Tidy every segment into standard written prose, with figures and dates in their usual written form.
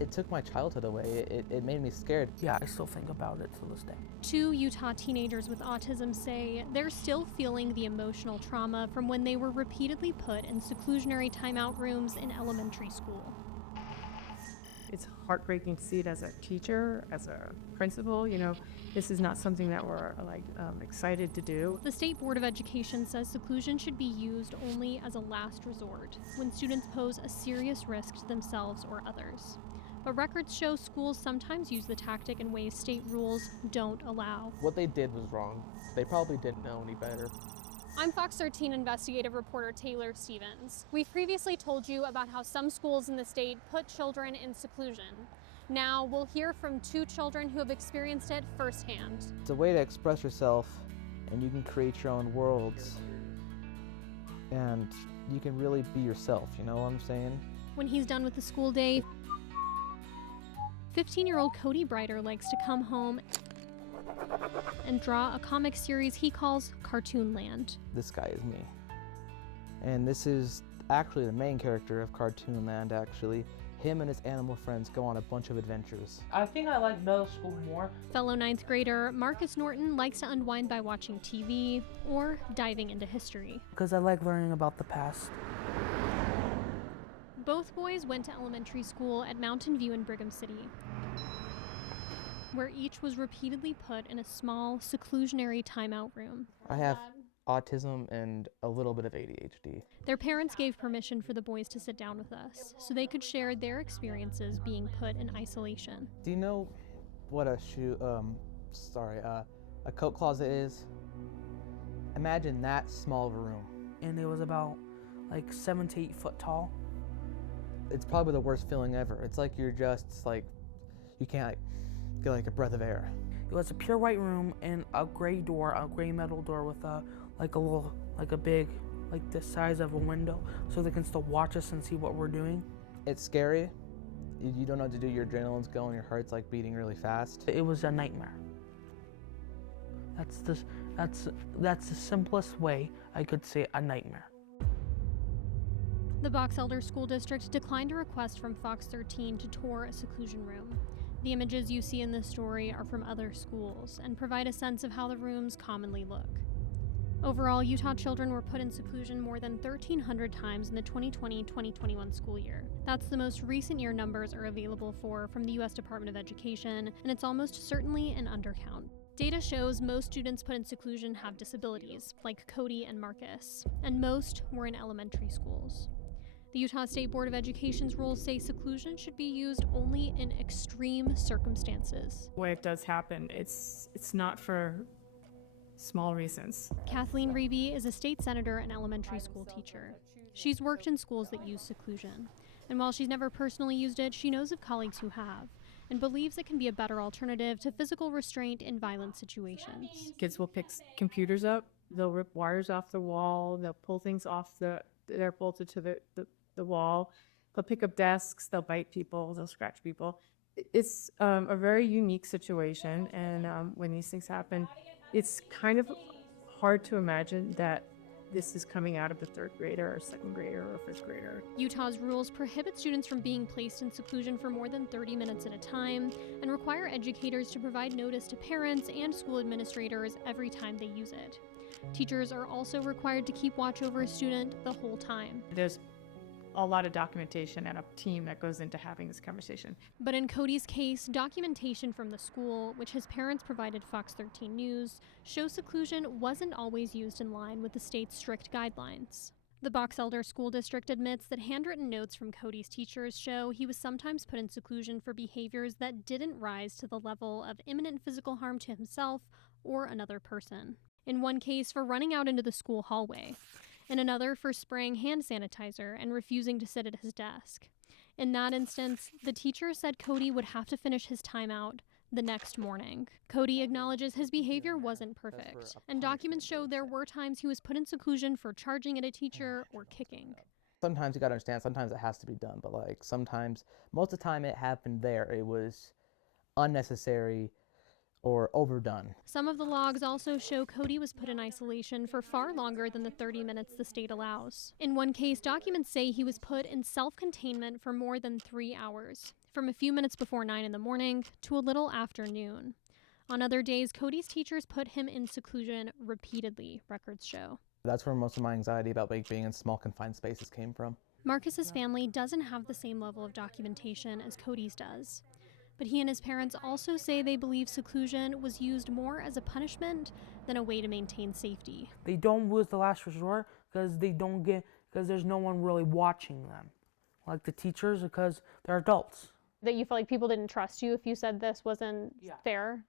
It took my childhood away. It made me scared. Yeah, I still think about it to this day. 2 Utah teenagers with autism say they're still feeling the emotional trauma from when they were repeatedly put in seclusionary timeout rooms in elementary school. It's heartbreaking to see it as a teacher, as a principal. This is not something that we're excited to do. The State Board of Education says seclusion should be used only as a last resort, when students pose a serious risk to themselves or others. But records show schools sometimes use the tactic in ways state rules don't allow. What they did was wrong. They probably didn't know any better. I'm Fox 13 investigative reporter Taylor Stevens. We've previously told you about how some schools in the state put children in seclusion. Now we'll hear from 2 children who have experienced it firsthand. It's a way to express yourself, and you can create your own worlds. And you can really be yourself, you know what I'm saying? When he's done with the school day, 15-year-old Cody Brighter likes to come home and draw a comic series he calls Cartoon Land. This guy is me. And this is actually the main character of Cartoon Land, actually. Him and his animal friends go on a bunch of adventures. I think I like middle school more. Fellow 9th grader Marcus Norton likes to unwind by watching TV or diving into history. Because I like learning about the past. Both boys went to elementary school at Mountain View in Brigham City, where each was repeatedly put in a small, seclusionary timeout room. I have autism and a little bit of ADHD. Their parents gave permission for the boys to sit down with us so they could share their experiences being put in isolation. Do you know what a coat closet is? Imagine that small of a room. And it was about 7 to 8 foot tall. It's probably the worst feeling ever. It's like you're just you can't get a breath of air. It was a pure white room and a gray door, a gray metal door with a big, the size of a window, so they can still watch us and see what we're doing. It's scary. You don't know what to do. Your adrenaline's going. Your heart's beating really fast. It was a nightmare. That's the simplest way I could say a nightmare. The Box Elder School District declined a request from Fox 13 to tour a seclusion room. The images you see in this story are from other schools and provide a sense of how the rooms commonly look. Overall, Utah children were put in seclusion more than 1,300 times in the 2020-2021 school year. That's the most recent year numbers are available from the U.S. Department of Education, and it's almost certainly an undercount. Data shows most students put in seclusion have disabilities, like Cody and Marcus, and most were in elementary schools. The Utah State Board of Education's rules say seclusion should be used only in extreme circumstances. When it does happen, it's not for small reasons. Kathleen Reeby is a state senator and elementary school teacher. She's worked in schools that use seclusion, and while she's never personally used it, she knows of colleagues who have, and believes it can be a better alternative to physical restraint in violent situations. Kids will pick computers up, they'll rip wires off the wall, they'll pull things off they're bolted to the wall. They'll pick up desks, they'll bite people, they'll scratch people. It's a very unique situation, and when these things happen, it's kind of hard to imagine that this is coming out of a 3rd grader or 2nd grader or 1st grader. Utah's rules prohibit students from being placed in seclusion for more than 30 minutes at a time and require educators to provide notice to parents and school administrators every time they use it. Teachers are also required to keep watch over a student the whole time. There's a lot of documentation and a team that goes into having this conversation. But in Cody's case, documentation from the school, which his parents provided Fox 13 News, shows seclusion wasn't always used in line with the state's strict guidelines. The Box Elder School District admits that handwritten notes from Cody's teachers show he was sometimes put in seclusion for behaviors that didn't rise to the level of imminent physical harm to himself or another person. In one case, for running out into the school hallway. In another, for spraying hand sanitizer and refusing to sit at his desk. In that instance, the teacher said Cody would have to finish his timeout the next morning. Cody acknowledges his behavior wasn't perfect, and documents show there were times he was put in seclusion for charging at a teacher or kicking. Sometimes you gotta understand, sometimes it has to be done, but most of the time it happened there. It was unnecessary, or overdone. Some of the logs also show Cody was put in isolation for far longer than the 30 minutes the state allows. In one case, documents say he was put in self-containment for more than 3 hours, from a few minutes before 9 in the morning to a little after noon. On other days, Cody's teachers put him in seclusion repeatedly, records show. That's where most of my anxiety about being in small confined spaces came from. Marcus's family doesn't have the same level of documentation as Cody's does. But he and his parents also say they believe seclusion was used more as a punishment than a way to maintain safety. They don't use the last resort because there's no one really watching them, like the teachers, because they're adults. That you felt like people didn't trust you if you said this wasn't fair?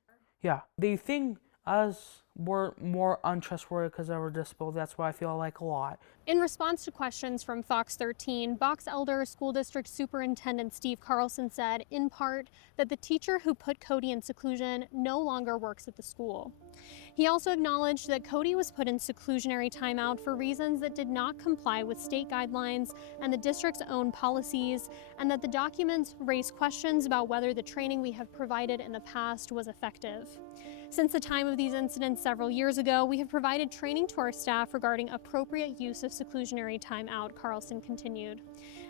Yeah, they think us were more untrustworthy because of our disability. That's why I feel like a lot. In response to questions from Fox 13, Box Elder School District Superintendent Steve Carlson said, in part, that the teacher who put Cody in seclusion no longer works at the school. He also acknowledged that Cody was put in seclusionary timeout for reasons that did not comply with state guidelines and the district's own policies, and that the documents raise questions about whether the training we have provided in the past was effective. Since the time of these incidents several years ago, we have provided training to our staff regarding appropriate use of seclusionary timeout, Carlson continued,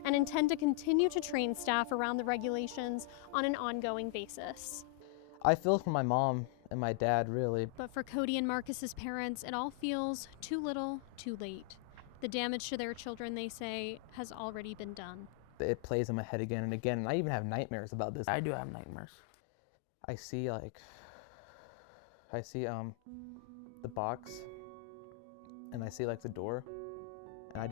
and intend to continue to train staff around the regulations on an ongoing basis. I feel for my mom and my dad, really. But for Cody and Marcus's parents, it all feels too little, too late. The damage to their children, they say, has already been done. It plays in my head again and again, and I even have nightmares about this. I do have nightmares. I see the box, and I see the door, and I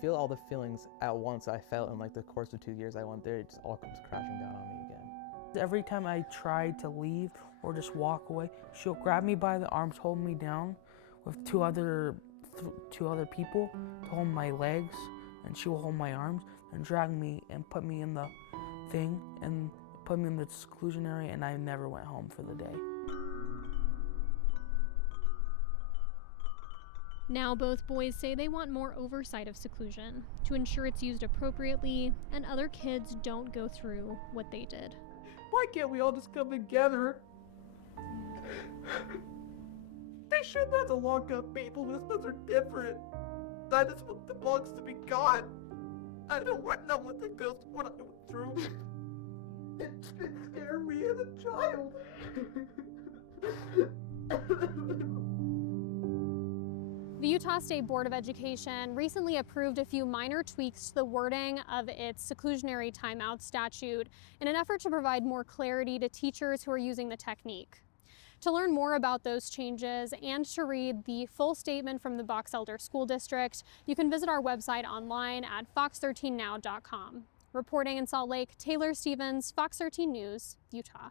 feel all the feelings at once I felt in the course of 2 years I went there. It just all comes crashing down on me again. Every time I try to leave or just walk away, she'll grab me by the arms, hold me down with two other people to hold my legs, and she will hold my arms and drag me and put me in the thing and put me in the seclusionary, and I never went home for the day. Now both boys say they want more oversight of seclusion to ensure it's used appropriately and other kids don't go through what they did. Why can't we all just come together? They shouldn't have to lock up people because are different. I just want the bugs to be gone. I don't want no one to go through what I went through. It scared me as a child. The Utah State Board of Education recently approved a few minor tweaks to the wording of its seclusionary timeout statute in an effort to provide more clarity to teachers who are using the technique. To learn more about those changes and to read the full statement from the Box Elder School District, you can visit our website online at fox13now.com. Reporting in Salt Lake, Taylor Stevens, Fox 13 News, Utah.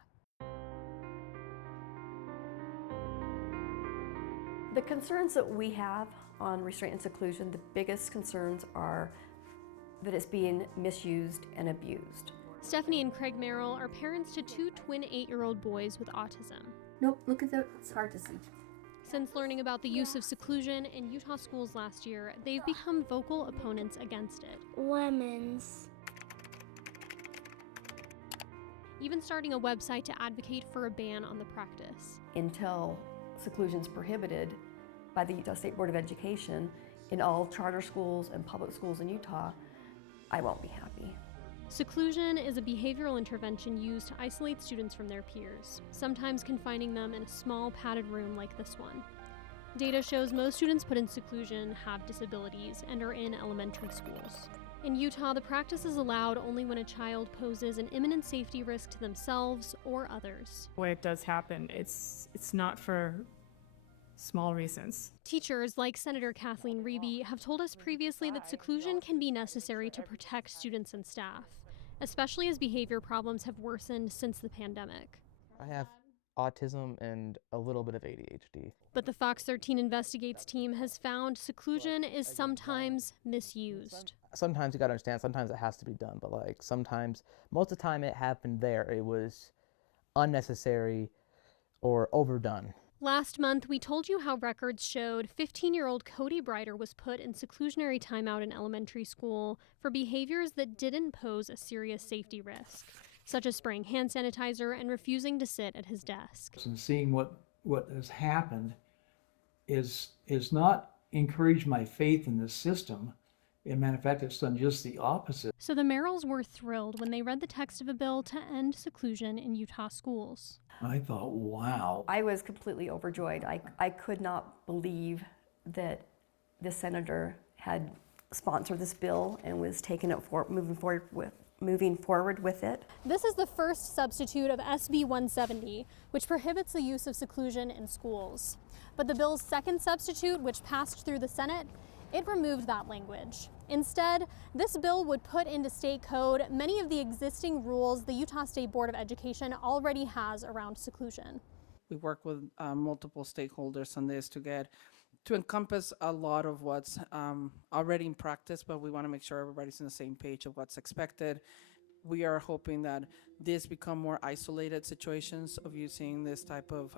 The concerns that we have on restraint and seclusion, the biggest concerns are that it's being misused and abused. Stephanie and Craig Merrill are parents to two twin 8-year-old boys with autism. Nope, look at that, it's hard to see. Since learning about the use of seclusion in Utah schools last year, they've become vocal opponents against it. Lemons. Even starting a website to advocate for a ban on the practice. Until seclusion is prohibited by the Utah State Board of Education in all charter schools and public schools in Utah, I won't be happy. Seclusion is a behavioral intervention used to isolate students from their peers, sometimes confining them in a small padded room like this one. Data shows most students put in seclusion have disabilities and are in elementary schools. In Utah, the practice is allowed only when a child poses an imminent safety risk to themselves or others. The way it does happen, it's not for small reasons. Teachers like Senator Kathleen Reeby have told us previously that seclusion can be necessary to protect students and staff, especially as behavior problems have worsened since the pandemic. I have autism and a little bit of ADHD. But the Fox 13 Investigates team has found seclusion is sometimes misused. Sometimes you gotta understand, sometimes it has to be done, but sometimes, most of the time it happened there, it was unnecessary or overdone. Last month, we told you how records showed 15-year-old Cody Brighter was put in seclusionary timeout in elementary school for behaviors that didn't pose a serious safety risk. such as spraying hand sanitizer and refusing to sit at his desk. And seeing what has happened is not encouraged my faith in the system. In matter of fact, it's done just the opposite. So the Merrills were thrilled when they read the text of a bill to end seclusion in Utah schools. I thought, wow. I was completely overjoyed. I could not believe that the senator had sponsored this bill and was taking it moving forward with it. This is the first substitute of SB 170, which prohibits the use of seclusion in schools. But the bill's second substitute, which passed through the Senate, it removed that language. Instead, this bill would put into state code many of the existing rules the Utah State Board of Education already has around seclusion. We work with multiple stakeholders on this to encompass a lot of what's already in practice, but we want to make sure everybody's on the same page of what's expected. We are hoping that this become more isolated situations of using this type of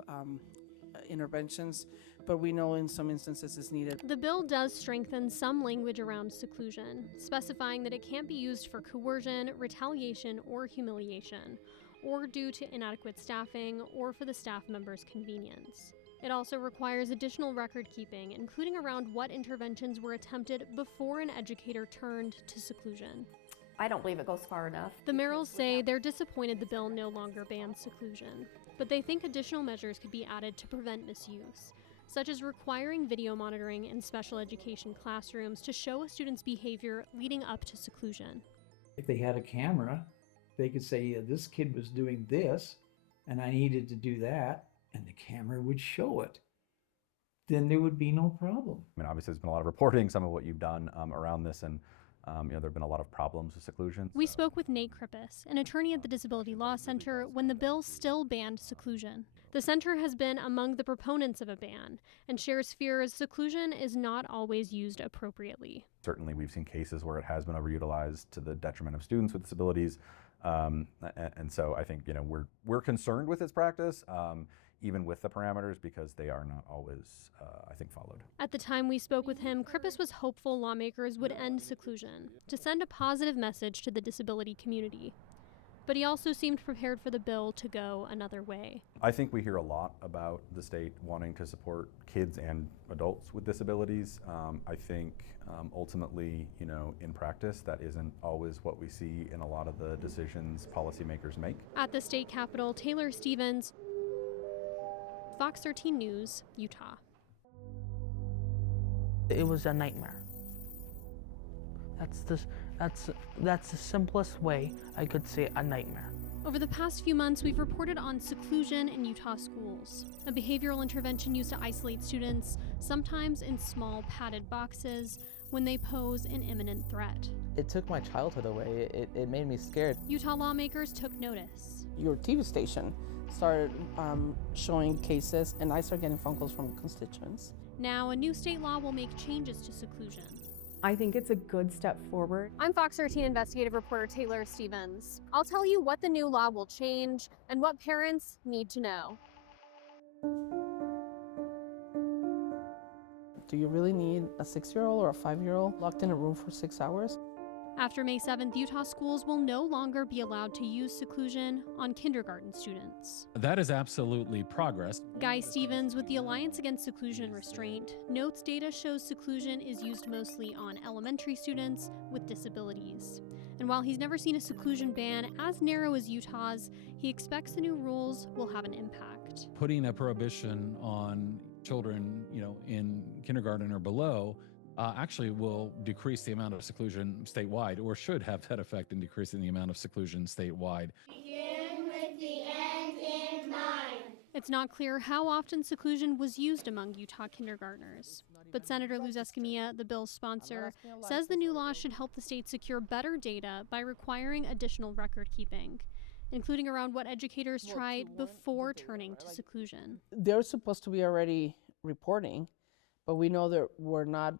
interventions, but we know in some instances it's needed. The bill does strengthen some language around seclusion, specifying that it can't be used for coercion, retaliation, or humiliation, or due to inadequate staffing, or for the staff member's convenience. It also requires additional record keeping, including around what interventions were attempted before an educator turned to seclusion. I don't believe it goes far enough. The Merrills say they're disappointed the bill no longer bans seclusion, but they think additional measures could be added to prevent misuse, such as requiring video monitoring in special education classrooms to show a student's behavior leading up to seclusion. If they had a camera, they could say, yeah, this kid was doing this, and I needed to do that, and the camera would show it. Then there would be no problem. I mean, obviously, there's been a lot of reporting, some of what you've done around this, and there have been a lot of problems with seclusion. We spoke with Nate Krippis, an attorney at the Disability Law Center, when the bill still banned seclusion. The center has been among the proponents of a ban and shares fears seclusion is not always used appropriately. Certainly, we've seen cases where it has been overutilized to the detriment of students with disabilities, and so I think we're concerned with its practice, even with the parameters, because they are not always, I think, followed. At the time we spoke with him, Krippis was hopeful lawmakers would end seclusion to send a positive message to the disability community. But he also seemed prepared for the bill to go another way. I think we hear a lot about the state wanting to support kids and adults with disabilities. I think ultimately, in practice, that isn't always what we see in a lot of the decisions policymakers make. At the state capitol, Taylor Stevens, Fox 13 News, Utah. It was a nightmare. That's the simplest way I could say a nightmare. Over the past few months, we've reported on seclusion in Utah schools, a behavioral intervention used to isolate students, sometimes in small padded boxes, when they pose an imminent threat. It took my childhood away. It made me scared. Utah lawmakers took notice. Your TV station started showing cases, and I started getting phone calls from constituents. Now, a new state law will make changes to seclusion. I think it's a good step forward. I'm Fox 13 investigative reporter Taylor Stevens. I'll tell you what the new law will change and what parents need to know. Do you really need a 6-year-old or a 5-year-old locked in a room for 6 hours? After May 7th, Utah schools will no longer be allowed to use seclusion on kindergarten students. That is absolutely progress. Guy Stevens with the Alliance Against Seclusion and Restraint notes data shows seclusion is used mostly on elementary students with disabilities. And while he's never seen a seclusion ban as narrow as Utah's, he expects the new rules will have an impact. Putting a prohibition on children, in kindergarten or below, actually will decrease the amount of seclusion statewide, or should have that effect in decreasing the amount of seclusion statewide. Begin with the end in mind. It's not clear how often seclusion was used among Utah kindergartners. But Senator Luz Escamilla, the bill's sponsor, says the new law should help the state secure better data by requiring additional record keeping, including around what educators tried before turning to seclusion. They're supposed to be already reporting, but we know that we're not,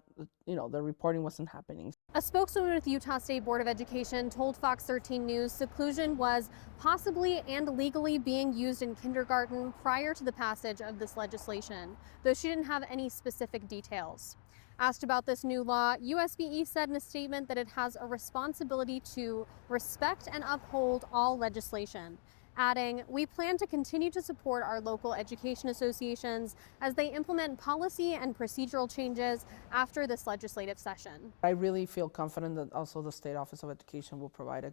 the reporting wasn't happening. A spokeswoman with the Utah State Board of Education told Fox 13 News seclusion was possibly and legally being used in kindergarten prior to the passage of this legislation, though she didn't have any specific details. Asked about this new law, USBE said in a statement that it has a responsibility to respect and uphold all legislation, adding, "We plan to continue to support our local education associations as they implement policy and procedural changes after this legislative session." I really feel confident that also the State Office of Education will provide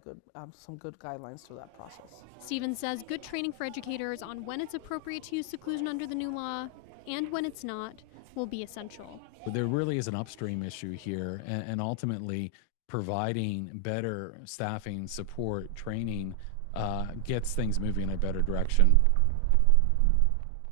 some good guidelines through that process. Stevens says good training for educators on when it's appropriate to use seclusion under the new law and when it's not will be essential. But there really is an upstream issue here, and ultimately providing better staffing, support, training gets things moving in a better direction.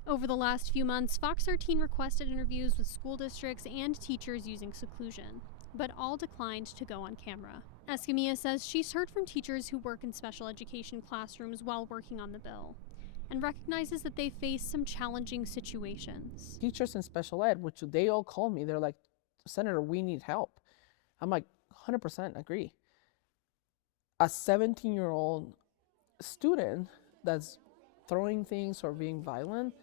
Over the last few months, Fox 13 requested interviews with school districts and teachers using seclusion, but all declined to go on camera. Escamilla says she's heard from teachers who work in special education classrooms while working on the bill, and recognizes that they face some challenging situations. Teachers in special ed, which they all call me, they're like, "Senator, we need help." I'm like, 100% agree. A 17-year-old student that's throwing things or being violent,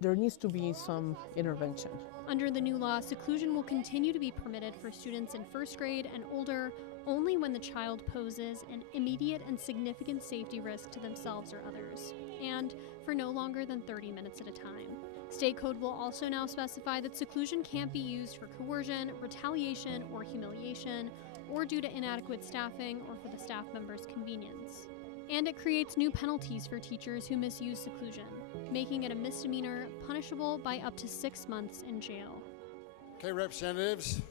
there needs to be some intervention. Under the new law, seclusion will continue to be permitted for students in first grade and older only when the child poses an immediate and significant safety risk to themselves or others, and for no longer than 30 minutes at a time. State code will also now specify that seclusion can't be used for coercion, retaliation, or humiliation, or due to inadequate staffing or for the staff member's convenience. And it creates new penalties for teachers who misuse seclusion, making it a misdemeanor punishable by up to 6 months in jail. Okay, representatives,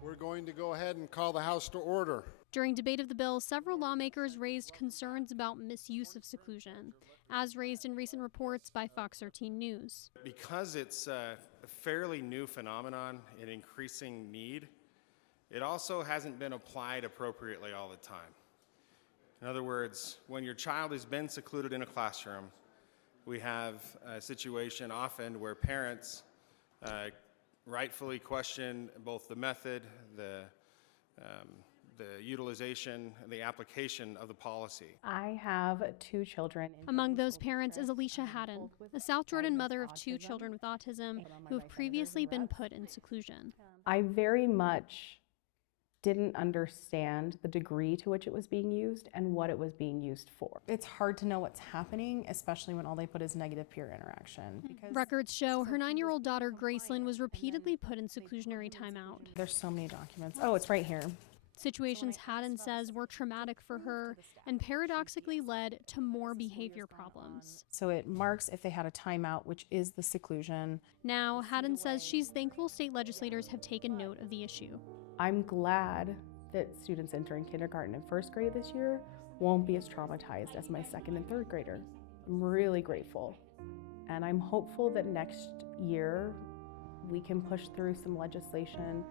we're going to go ahead and call the House to order. During debate of the bill, several lawmakers raised concerns about misuse of seclusion, as raised in recent reports by Fox 13 News. Because it's a fairly new phenomenon in increasing need, it also hasn't been applied appropriately all the time. In other words, when your child has been secluded in a classroom, we have a situation often where parents rightfully question both the method, the utilization, and the application of the policy. I have 2 children. Among those parents is Alicia Haddon, a South Jordan mother of 2 children with autism who have previously been put in seclusion. I very much didn't understand the degree to which it was being used and what it was being used for. It's hard to know what's happening, especially when all they put is negative peer interaction. Records show her 9-year-old daughter Gracelyn was repeatedly put in seclusionary timeout. There's so many documents. Oh, it's right here. Situations Haddon says were traumatic for her and paradoxically led to more behavior problems. So it marks if they had a timeout, which is the seclusion. Now, Haddon says she's thankful state legislators have taken note of the issue. I'm glad that students entering kindergarten and first grade this year won't be as traumatized as my 2nd and 3rd grader. I'm really grateful. And I'm hopeful that next year we can push through some legislation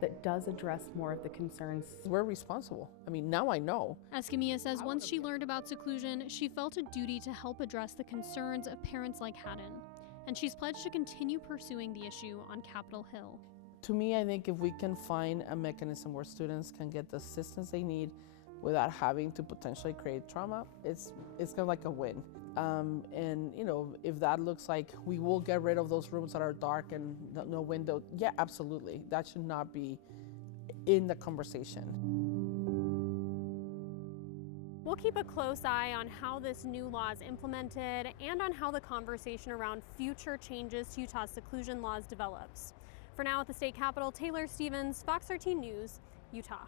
that does address more of the concerns. We're responsible. I mean, now I know. Escamilla says once she learned about seclusion, she felt a duty to help address the concerns of parents like Haddon. And she's pledged to continue pursuing the issue on Capitol Hill. To me, I think if we can find a mechanism where students can get the assistance they need without having to potentially create trauma, it's kind of like a win. And you know, if that looks like we will get rid of those rooms that are dark and no window, yeah, absolutely. That should not be in the conversation. We'll keep a close eye on how this new law is implemented and on how the conversation around future changes to Utah's seclusion laws develops. For now at the state capitol, Taylor Stevens, Fox 13 News, Utah.